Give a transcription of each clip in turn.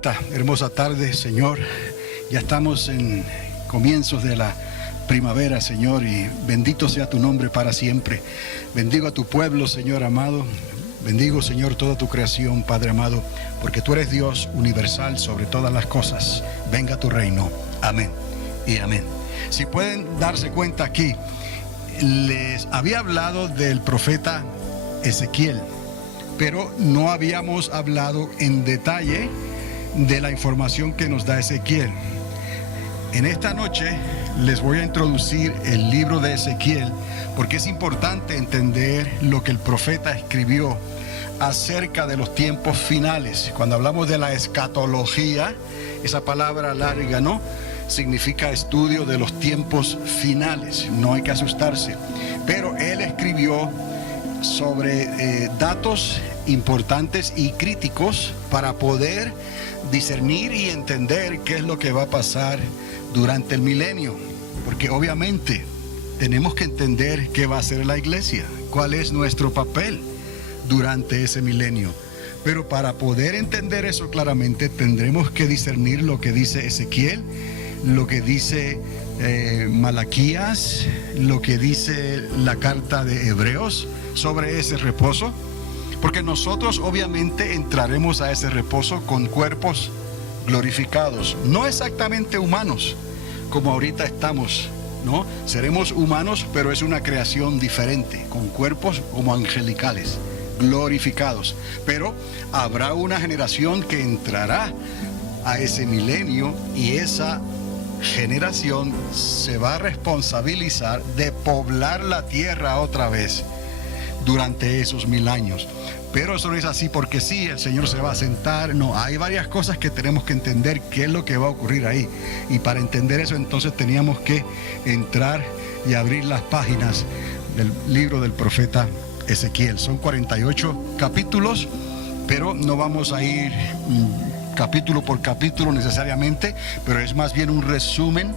esta hermosa tarde, Señor. Ya estamos en comienzos de la primavera, Señor, y bendito sea tu nombre para siempre. Bendigo a tu pueblo, Señor amado. Bendigo, Señor, toda tu creación, Padre amado, porque tú eres Dios universal sobre todas las cosas. Venga tu reino. Amén y amén. Si pueden darse cuenta aquí, les había hablado del profeta Ezequiel, pero no habíamos hablado en detalle de la información que nos da Ezequiel. En esta noche les voy a introducir el libro de Ezequiel, porque es importante entender lo que el profeta escribió acerca de los tiempos finales. Cuando hablamos de la escatología, esa palabra larga, ¿no?, significa estudio de los tiempos finales. No hay que asustarse, pero él escribió sobre datos importantes y críticos para poder discernir y entender qué es lo que va a pasar durante el milenio, porque obviamente tenemos que entender qué va a hacer la iglesia, cuál es nuestro papel durante ese milenio. Pero para poder entender eso claramente tendremos que discernir lo que dice Ezequiel, lo que dice Malaquías, lo que dice la carta de Hebreos sobre ese reposo, porque nosotros obviamente entraremos a ese reposo con cuerpos glorificados, no exactamente humanos como ahorita estamos, ¿no? Seremos humanos, pero es una creación diferente, con cuerpos como angelicales, glorificados. Pero habrá una generación que entrará a ese milenio, y esa generación se va a responsabilizar de poblar la tierra otra vez durante esos 1000 años. Pero eso no es así porque sí, el Señor se va a sentar. No, hay varias cosas que tenemos que entender qué es lo que va a ocurrir ahí. Y para entender eso, entonces teníamos que entrar y abrir las páginas del libro del profeta Ezequiel. Son 48 capítulos, pero no vamos a ir capítulo por capítulo necesariamente, pero es más bien un resumen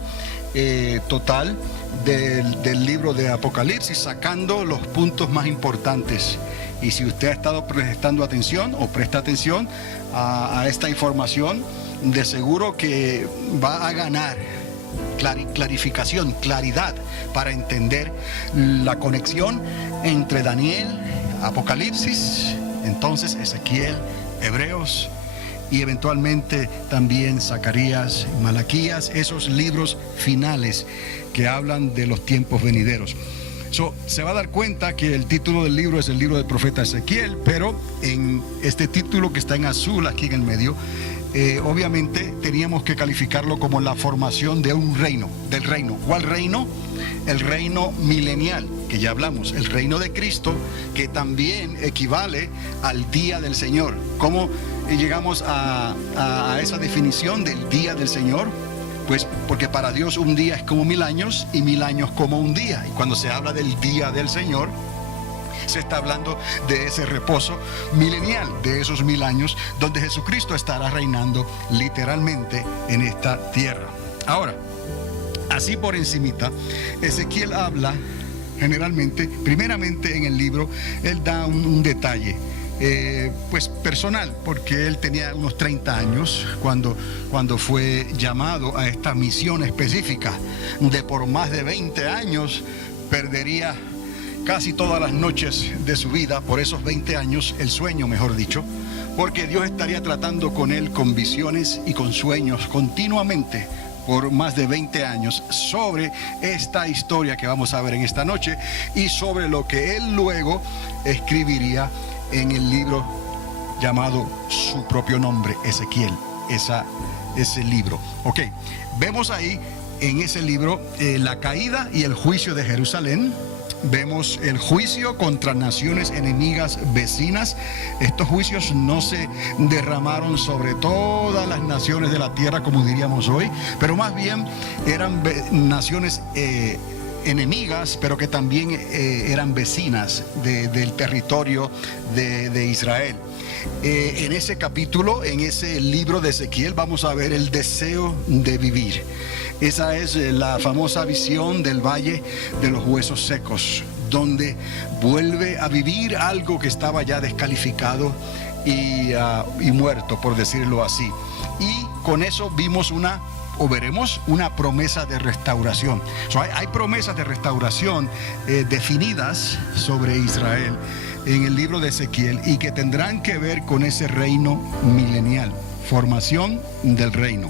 total del libro de Apocalipsis, sacando los puntos más importantes. Y si usted ha estado prestando atención o presta atención a esta información, de seguro que va a ganar clarificación, claridad, para entender la conexión entre Daniel, Apocalipsis, entonces Ezequiel, Hebreos y eventualmente también Zacarías, Malaquías, esos libros finales que hablan de los tiempos venideros. Se va a dar cuenta que el título del libro es el libro del profeta Ezequiel, pero en este título que está en azul aquí en el medio, obviamente teníamos que calificarlo como la formación de un reino, del reino. ¿Cuál reino? El reino milenial, que ya hablamos, el reino de Cristo, que también equivale al día del Señor. ¿Cómo llegamos a esa definición del día del Señor? Pues porque para Dios un día es como 1000 años y 1000 años como un día. Y cuando se habla del día del Señor, se está hablando de ese reposo milenial, de esos 1000 años, donde Jesucristo estará reinando literalmente en esta tierra. Ahora, así por encimita, Ezequiel habla generalmente, primeramente en el libro, él da un detalle, pues personal, porque él tenía unos 30 años cuando fue llamado a esta misión específica. De por más de 20 años perdería casi todas las noches de su vida, por esos 20 años, el sueño, mejor dicho, porque Dios estaría tratando con él con visiones y con sueños continuamente por más de 20 años sobre esta historia que vamos a ver en esta noche y sobre lo que él luego escribiría en el libro llamado su propio nombre, Ezequiel, ese libro. Ok, vemos ahí en ese libro la caída y el juicio de Jerusalén. Vemos el juicio contra naciones enemigas vecinas. Estos juicios no se derramaron sobre todas las naciones de la tierra, como diríamos hoy, pero más bien eran naciones enemigas, pero que también eran vecinas del territorio de Israel. En ese capítulo, en ese libro de Ezequiel, vamos a ver el deseo de vivir. Esa es la famosa visión del valle de los huesos secos, donde vuelve a vivir algo que estaba ya descalificado y muerto, por decirlo así. y con eso veremos una promesa de restauración. Hay promesas de restauración definidas sobre Israel en el libro de Ezequiel y que tendrán que ver con ese reino milenial, formación del reino.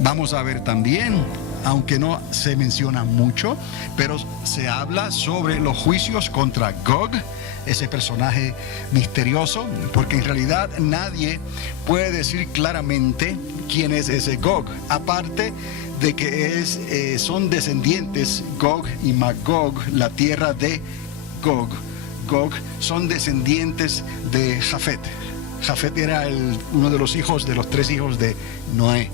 Vamos a ver también, aunque no se menciona mucho, pero se habla sobre los juicios contra Gog, ese personaje misterioso, porque en realidad nadie puede decir claramente quién es ese Gog, aparte de que son descendientes Gog y Magog, la tierra de Gog. Gog son descendientes de Jafet. Jafet era uno de los 3 hijos de Noé.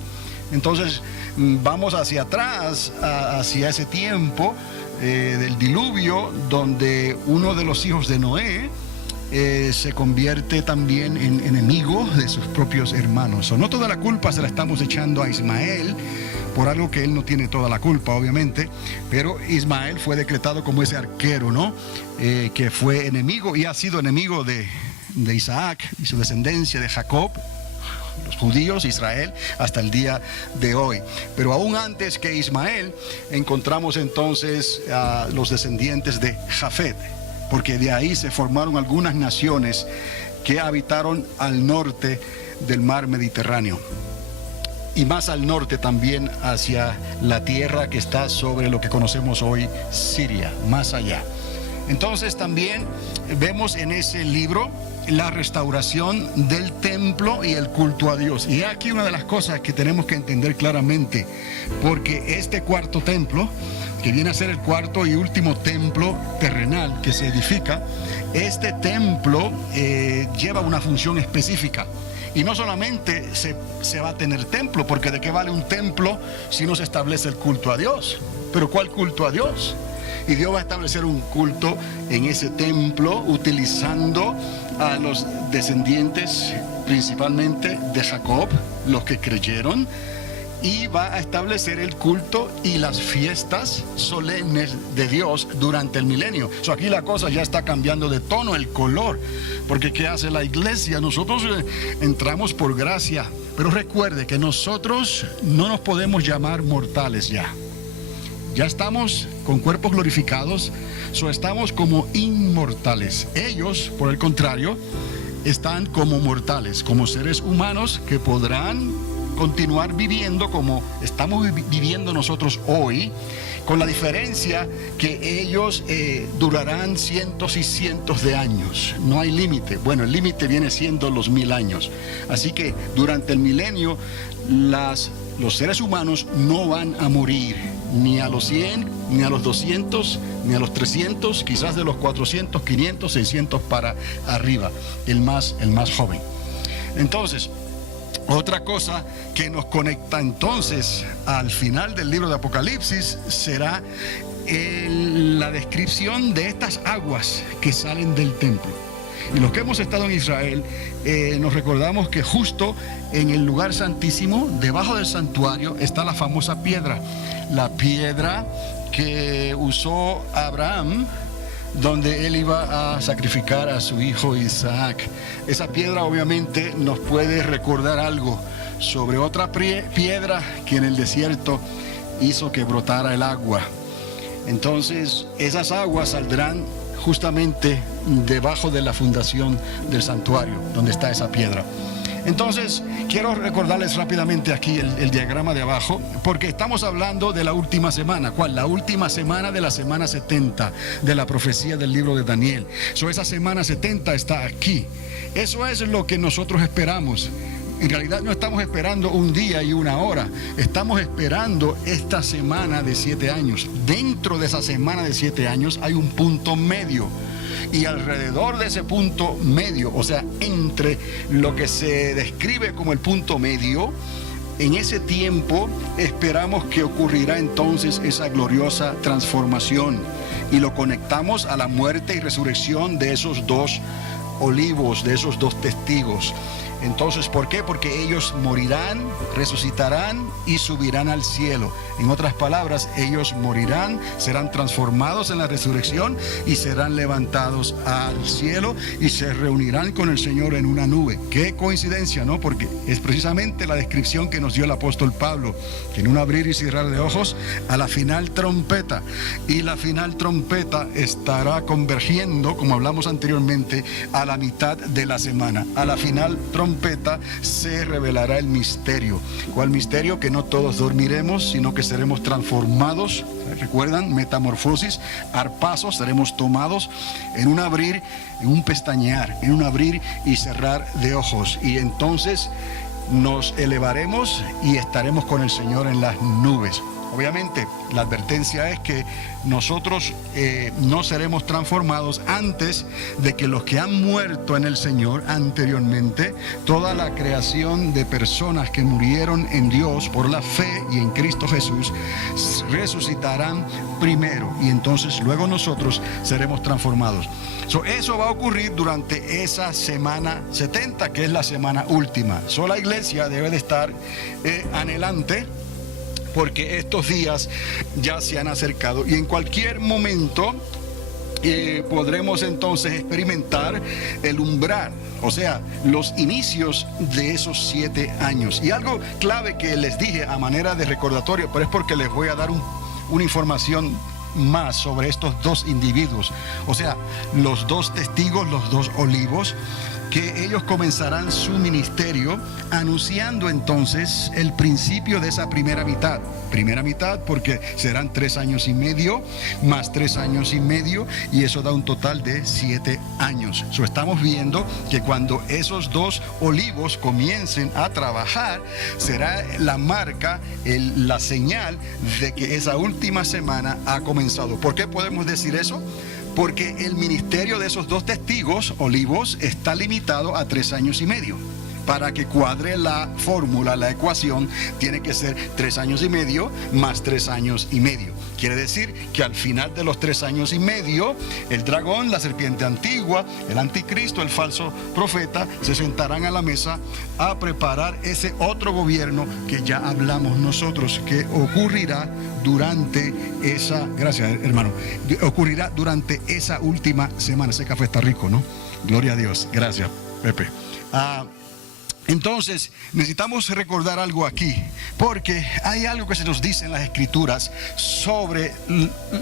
Entonces vamos hacia atrás, hacia ese tiempo del diluvio, donde uno de los hijos de Noé se convierte también en enemigo de sus propios hermanos. No toda la culpa se la estamos echando a Ismael, por algo que él no tiene toda la culpa, obviamente, pero Ismael fue decretado como ese arquero, ¿no? Que fue enemigo y ha sido enemigo de Isaac y su descendencia, de Jacob, los judíos, Israel, hasta el día de hoy. Pero aún antes que Ismael, encontramos entonces a los descendientes de Jafet, porque de ahí se formaron algunas naciones que habitaron al norte del mar Mediterráneo. Y más al norte también, hacia la tierra que está sobre lo que conocemos hoy, Siria, más allá. Entonces también vemos en ese libro la restauración del templo y el culto a Dios. Y aquí una de las cosas que tenemos que entender claramente, porque este cuarto templo, que viene a ser el cuarto y último templo terrenal que se edifica, este templo lleva una función específica. Y no solamente se va a tener templo, porque ¿de qué vale un templo si no se establece el culto a Dios? ¿Pero cuál culto a Dios? Y Dios va a establecer un culto en ese templo utilizando a los descendientes principalmente de Jacob, los que creyeron, y va a establecer el culto y las fiestas solemnes de Dios durante el milenio. Aquí la cosa ya está cambiando de tono, el color, porque ¿qué hace la iglesia? Nosotros entramos por gracia, pero recuerde que nosotros no nos podemos llamar mortales ya. Ya estamos con cuerpos glorificados, estamos como inmortales. Ellos, por el contrario, están como mortales, como seres humanos que podrán continuar viviendo como estamos viviendo nosotros hoy, con la diferencia que ellos durarán cientos y cientos de años. No hay límite. Bueno, el límite viene siendo los 1000 años. Así que durante el milenio los seres humanos no van a morir, ni a los 100, ni a los 200, ni a los 300, quizás de los 400, 500, 600 para arriba, el más joven. Entonces, otra cosa que nos conecta entonces al final del libro de Apocalipsis será la descripción de estas aguas que salen del templo. Y los que hemos estado en Israel nos recordamos que justo en el lugar santísimo, debajo del santuario, está la famosa piedra, la piedra que usó Abraham, donde él iba a sacrificar a su hijo Isaac. Esa piedra obviamente nos puede recordar algo sobre otra piedra que en el desierto hizo que brotara el agua. Entonces esas aguas saldrán justamente debajo de la fundación del santuario, donde está esa piedra. Entonces quiero recordarles rápidamente aquí el diagrama de abajo, porque estamos hablando de la última semana. ¿Cuál? La última semana de la semana 70 de la profecía del libro de Daniel. Esa semana 70 está aquí. Eso es lo que nosotros esperamos. En realidad no estamos esperando un día y una hora, estamos esperando esta semana de 7 años. Dentro de esa semana de 7 años hay un punto medio. Y alrededor de ese punto medio, o sea, entre lo que se describe como el punto medio, en ese tiempo esperamos que ocurrirá entonces esa gloriosa transformación. Y lo conectamos a la muerte y resurrección de esos 2 olivos, de esos 2 testigos. Entonces, ¿por qué? Porque ellos morirán, resucitarán y subirán al cielo. En otras palabras, ellos morirán, serán transformados en la resurrección y serán levantados al cielo y se reunirán con el Señor en una nube. Qué coincidencia, ¿no? Porque es precisamente la descripción que nos dio el apóstol Pablo, que en un abrir y cerrar de ojos, a la final trompeta, y la final trompeta estará convergiendo, como hablamos anteriormente, a la mitad de la semana. A la final trompeta se revelará el misterio. ¿Cuál misterio? Que no todos dormiremos, sino que seremos transformados. ¿Recuerdan? Metamorfosis, arpazo, seremos tomados en un abrir, en un pestañear, en un abrir y cerrar de ojos. Y entonces nos elevaremos y estaremos con el Señor en las nubes. Obviamente, la advertencia es que nosotros no seremos transformados antes de que los que han muerto en el Señor anteriormente, toda la creación de personas que murieron en Dios por la fe y en Cristo Jesús, resucitarán primero y entonces luego nosotros seremos transformados. Eso va a ocurrir durante esa semana 70, que es la semana última. La iglesia debe de estar anhelante, porque estos días ya se han acercado y en cualquier momento podremos entonces experimentar el umbral, o sea, los inicios de esos 7 años. Y algo clave que les dije a manera de recordatorio, pero es porque les voy a dar una información más sobre estos dos individuos, o sea, los dos testigos, los dos olivos, que ellos comenzarán su ministerio anunciando entonces el principio de esa primera mitad. Primera mitad porque serán 3 años y medio, más 3 años y medio, y eso da un total de 7 años. Estamos viendo que cuando esos dos olivos comiencen a trabajar, será la marca, la señal de que esa última semana ha comenzado. ¿Por qué podemos decir eso? Porque el ministerio de esos dos testigos olivos está limitado a 3 años y medio. Para que cuadre la fórmula, la ecuación, tiene que ser 3 años y medio más 3 años y medio. Quiere decir que al final de los 3 años y medio, el dragón, la serpiente antigua, el anticristo, el falso profeta, se sentarán a la mesa a preparar ese otro gobierno que ya hablamos nosotros, que ocurrirá durante esa, gracias hermano, ocurrirá durante esa última semana. Ese café está rico, ¿no? Gloria a Dios, gracias Pepe. Entonces, necesitamos recordar algo aquí, porque hay algo que se nos dice en las Escrituras sobre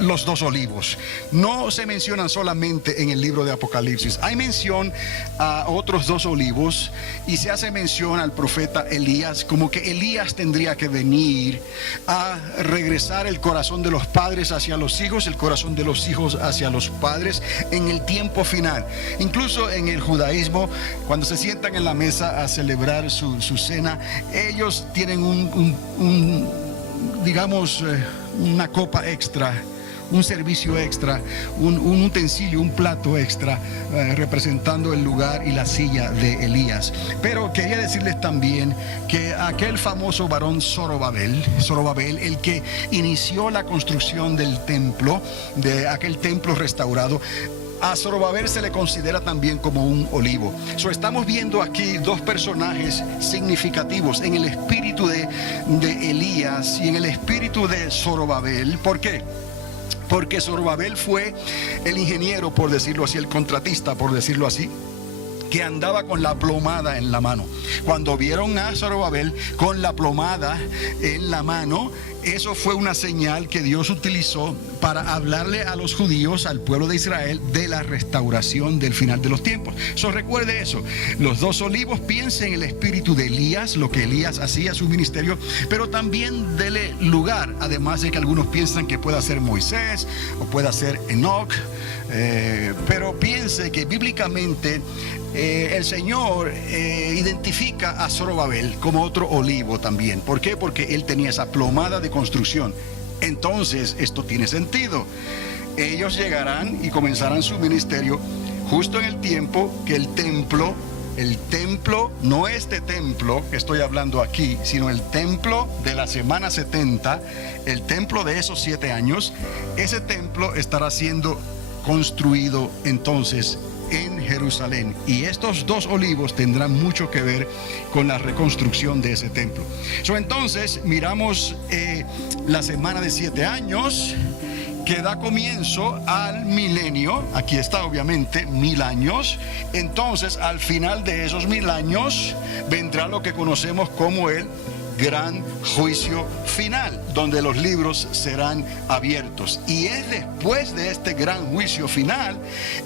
los dos olivos. No se mencionan solamente en el libro de Apocalipsis. Hay mención a otros dos olivos y se hace mención al profeta Elías, como que Elías tendría que venir a regresar el corazón de los padres hacia los hijos, el corazón de los hijos hacia los padres en el tiempo final. Incluso en el judaísmo, cuando se sientan en la mesa a celebrar su cena, ellos tienen digamos, una copa extra, un servicio extra, un utensilio, un plato extra, representando el lugar y la silla de Elías. Pero quería decirles también que aquel famoso varón Zorobabel, el que inició la construcción del templo, de aquel templo restaurado, a Zorobabel se le considera también como un olivo. Estamos viendo aquí dos personajes significativos en el espíritu de Elías y en el espíritu de Zorobabel. ¿Por qué? Porque Zorobabel fue el ingeniero, por decirlo así, el contratista, por decirlo así, que andaba con la plomada en la mano. Cuando vieron a Zorobabel con la plomada en la mano, eso fue una señal que Dios utilizó para hablarle a los judíos, al pueblo de Israel, de la restauración del final de los tiempos. Recuerde eso. Los dos olivos, piensen en el espíritu de Elías, lo que Elías hacía, su ministerio, pero también dele lugar, además de que algunos piensan que pueda ser Moisés o pueda ser Enoch, pero piense que bíblicamente el Señor identifica a Zorobabel como otro olivo también. ¿Por qué? Porque él tenía esa plomada de construcción. Entonces esto tiene sentido. Ellos llegarán y comenzarán su ministerio justo en el tiempo que el templo, no este templo que estoy hablando aquí, sino el templo de la semana 70, el templo de esos 7 años, ese templo estará siendo construido entonces en Jerusalén. Y estos dos olivos tendrán mucho que ver con la reconstrucción de ese templo. Entonces miramos la semana de 7 años que da comienzo al milenio. Aquí está obviamente 1000 años. Entonces al final de esos 1000 años vendrá lo que conocemos como el gran juicio final, donde los libros serán abiertos. Y es después de este gran juicio final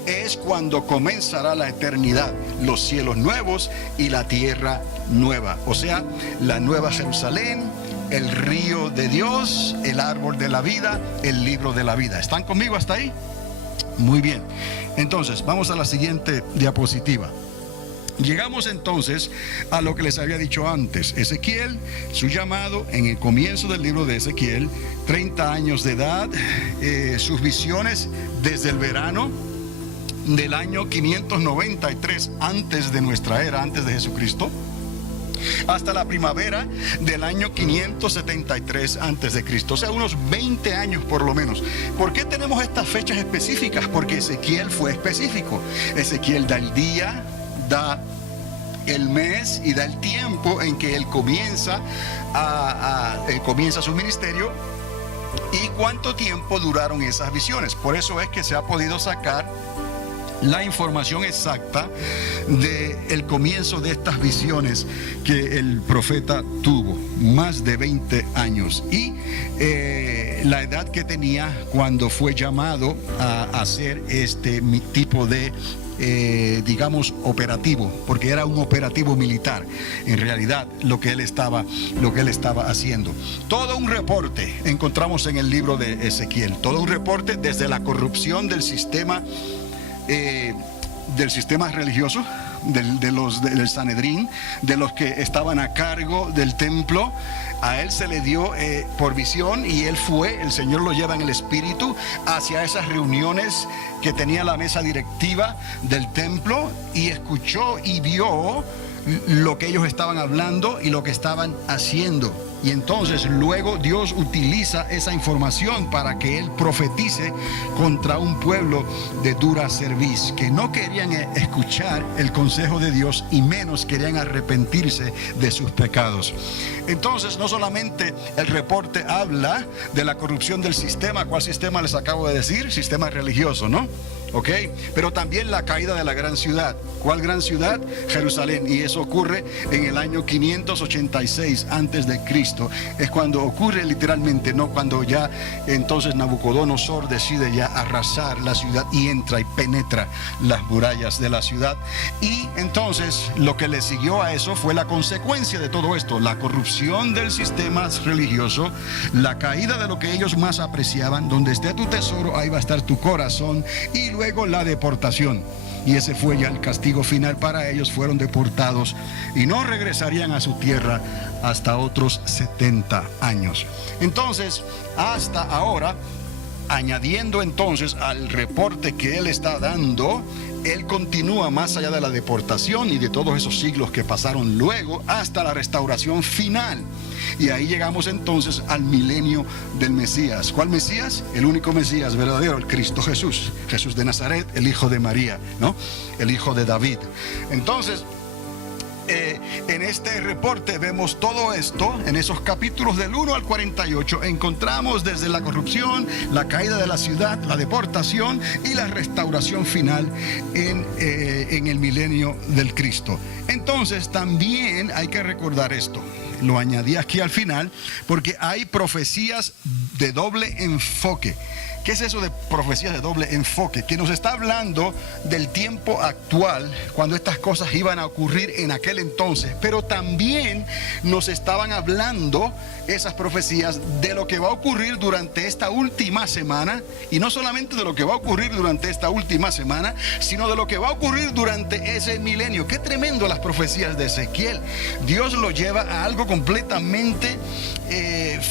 es cuando comenzará la eternidad, los cielos nuevos y la tierra nueva, o sea, la nueva Jerusalén, el río de Dios, el árbol de la vida, el libro de la vida. ¿Están conmigo hasta ahí? Muy bien. Entonces vamos a la siguiente diapositiva. Llegamos entonces a lo que les había dicho antes. Ezequiel, su llamado en el comienzo del libro de Ezequiel, 30 años de edad, sus visiones desde el verano del año 593 antes de nuestra era, antes de Jesucristo, hasta la primavera del año 573 antes de Cristo, o sea, unos 20 años por lo menos. ¿Por qué tenemos estas fechas específicas? Porque Ezequiel fue específico. Ezequiel da el día, da el mes y da el tiempo en que él comienza su ministerio y cuánto tiempo duraron esas visiones. Por eso es que se ha podido sacar la información exacta del comienzo de estas visiones que el profeta tuvo, más de 20 años, y la edad que tenía cuando fue llamado a hacer este tipo de digamos operativo, porque era un operativo militar en realidad lo que él estaba haciendo. Todo un reporte encontramos en el libro de Ezequiel, todo un reporte desde la corrupción del sistema religioso, del Sanedrín, de los que estaban a cargo del templo. A él se le dio por visión y él fue, el Señor lo lleva en el espíritu hacia esas reuniones que tenía la mesa directiva del templo y escuchó y vio lo que ellos estaban hablando y lo que estaban haciendo. Y entonces luego Dios utiliza esa información para que él profetice contra un pueblo de dura cerviz, que no querían escuchar el consejo de Dios y menos querían arrepentirse de sus pecados. Entonces no solamente el reporte habla de la corrupción del sistema. ¿Cuál sistema les acabo de decir? Sistema religioso, ¿no? ¿Ok? Pero también la caída de la gran ciudad. ¿Cuál gran ciudad? Jerusalén. Y eso ocurre en el año 586 antes de Cristo. Es cuando ocurre literalmente, ¿no? Cuando ya entonces Nabucodonosor decide ya arrasar la ciudad y entra y penetra las murallas de la ciudad. Y entonces lo que le siguió a eso fue la consecuencia de todo esto: la corrupción del sistema religioso, la caída de lo que ellos más apreciaban. Donde esté tu tesoro, ahí va a estar tu corazón. Y luego la deportación, y ese fue ya el castigo final para ellos. Fueron deportados y no regresarían a su tierra hasta otros 70 años. Entonces, hasta ahora, añadiendo entonces al reporte que él está dando, él continúa más allá de la deportación y de todos esos siglos que pasaron luego hasta la restauración final. Y ahí llegamos entonces al milenio del Mesías. ¿Cuál Mesías? El único Mesías verdadero, el Cristo Jesús. Jesús de Nazaret, el hijo de María, ¿no? El hijo de David. Entonces, en este reporte vemos todo esto. En esos capítulos del 1 al 48 encontramos desde la corrupción, la caída de la ciudad, la deportación y la restauración final en el milenio del Cristo. Entonces también hay que recordar esto. Lo añadí aquí al final porque hay profecías de doble enfoque. ¿Qué es eso de profecías de doble enfoque? Que nos está hablando del tiempo actual, cuando estas cosas iban a ocurrir en aquel entonces, pero también nos estaban hablando esas profecías de lo que va a ocurrir durante esta última semana, y no solamente de lo que va a ocurrir durante esta última semana, sino de lo que va a ocurrir durante ese milenio. Qué tremendo las profecías de Ezequiel. Dios lo lleva a algo algo completamente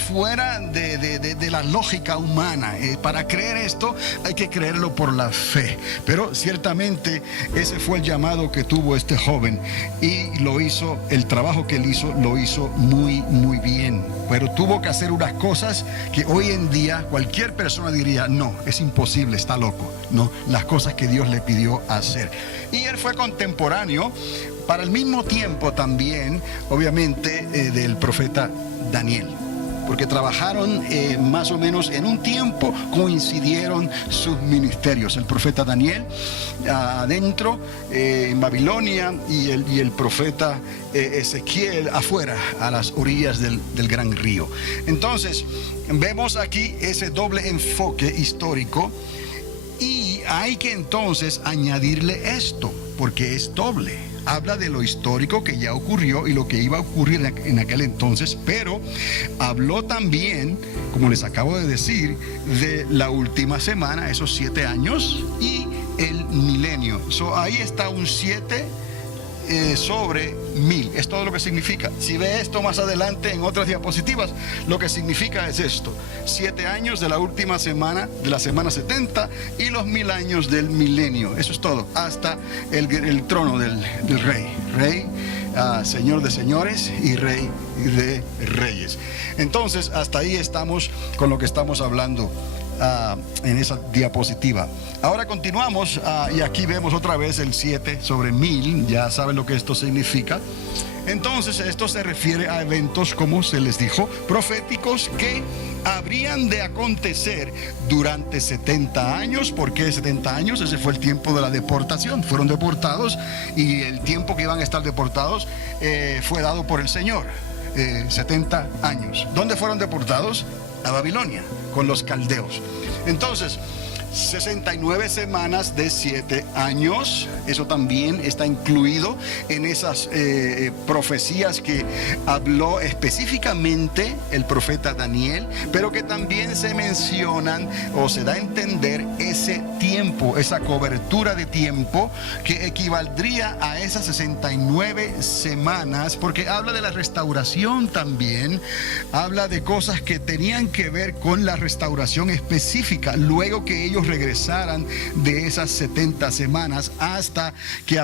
fuera de la lógica humana. Para creer esto hay que creerlo por la fe, pero ciertamente ese fue el llamado que tuvo este joven, y lo hizo, el trabajo que él hizo, lo hizo muy, muy bien. Pero tuvo que hacer unas cosas que hoy en día cualquier persona diría, no, es imposible, está loco. No, las cosas que Dios le pidió hacer. Y él fue contemporáneo, para el mismo tiempo también, obviamente, del profeta Daniel. Porque trabajaron más o menos en un tiempo, coincidieron sus ministerios. El profeta Daniel adentro en Babilonia, y el profeta Ezequiel afuera, a las orillas del gran río. Entonces vemos aquí ese doble enfoque histórico, y hay que entonces añadirle esto, porque es doble. Habla de lo histórico que ya ocurrió y lo que iba a ocurrir en aquel entonces, pero habló también, como les acabo de decir, de la última semana, esos 7 años, y el milenio. Ahí está un 7 sobre 1000. Es todo lo que significa. Si ve esto más adelante en otras diapositivas, lo que significa es esto: 7 años de la última semana, de la semana 70, y los 1000 años del milenio. Eso es todo, hasta el trono del rey, señor de señores y rey de reyes. Entonces hasta ahí estamos con lo que estamos hablando en esa diapositiva. Ahora continuamos, y aquí vemos otra vez el 7 sobre 1000. Ya saben lo que esto significa. Entonces esto se refiere a eventos, como se les dijo, proféticos, que habrían de acontecer durante 70 años. ¿Por qué 70 años? Ese fue el tiempo de la deportación. Fueron deportados, y el tiempo que iban a estar deportados fue dado por el Señor. 70 años. ¿Dónde fueron deportados? A Babilonia, con los caldeos. Entonces 69 semanas de 7 años. Eso también está incluido en esas profecías que habló específicamente el profeta Daniel, pero que también se mencionan, o se da a entender, ese tiempo, esa cobertura de tiempo que equivaldría a esas 69 semanas, porque habla de la restauración también, habla de cosas que tenían que ver con la restauración específica, luego que ellos regresaran de esas 70 semanas, hasta que